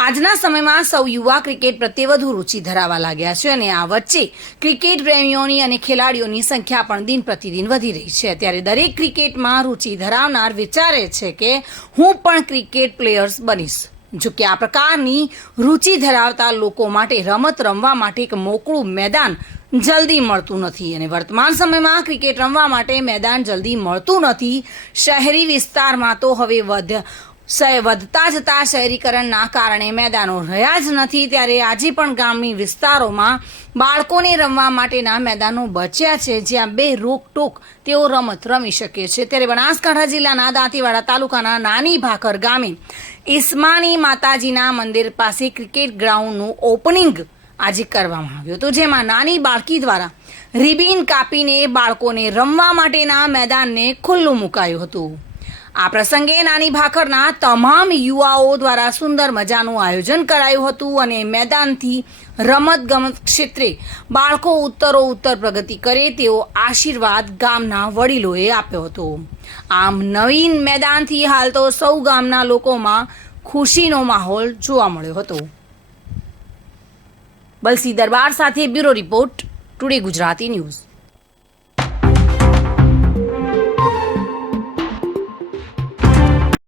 આજના સમયમાં સૌ યુવા ક્રિકેટ પ્રત્યે વધુ રુચિ ધરાવવા લાગ્યા છે અને આ વચ્ચે ક્રિકેટ પ્રેમીઓની અને ખેલાડીઓની સંખ્યા પણ દિન પ્રતિદિન વધી રહી છે. ત્યારે દરેક ક્રિકેટમાં રુચિ ધરાવનાર વિચારે છે કે હું પણ ક્રિકેટ પ્લેયર્સ બનીશ. જો કે આ પ્રકારની રુચિ ધરાવતા લોકો માટે રમત રમવા માટે એક મોકળું મેદાન જલ્દી મળતું નથી. અને વર્તમાન સમયમાં ક્રિકેટ રમવા માટે મેદાન જલ્દી મળતું નથી. શહેરી વિસ્તારમાં તો હવે વધ વધતા જતા શહેરીકરણના કારણે મેદાનો રહ્યા જ નથી ત્યારે આજે પણ ગામની વિસ્તારોમાં બાળકોને રમવા માટેના મેદાનો બચ્યા છે, જ્યાં બે રોકટોક તેઓ રમત રમી શકે છે. ત્યારે બનાસકાંઠા જિલ્લાના દાંતીવાડા તાલુકાના નાની ભાખર ગામે ઈસ્માની માતાજીના મંદિર પાસે ક્રિકેટ ગ્રાઉન્ડનું ઓપનિંગ આજે કરવામાં આવ્યું હતું, જેમાં નાની બાળકી દ્વારા રિબીન કાપીને બાળકોને રમવા માટેના મેદાનને ખુલ્લું મુકાયું હતું. આ પ્રસંગે નાની ભાખરના તમામ યુવાઓ દ્વારા સુંદર મજાનું આયોજન કરાયું હતું અને મેદાનથી રમત ગમત ક્ષેત્રે બાળકો ઉત્તરો ઉત્તર પ્રગતિ કરે તેવો આશીર્વાદ ગામના વડીલોએ આપ્યો હતો. આમ નવીન મેદાનથી હાલ તો સૌ ગામના લોકોમાં ખુશીનો માહોલ જોવા મળ્યો હતો. બલસી દરબાર સાથે bureau report, today Gujarati news.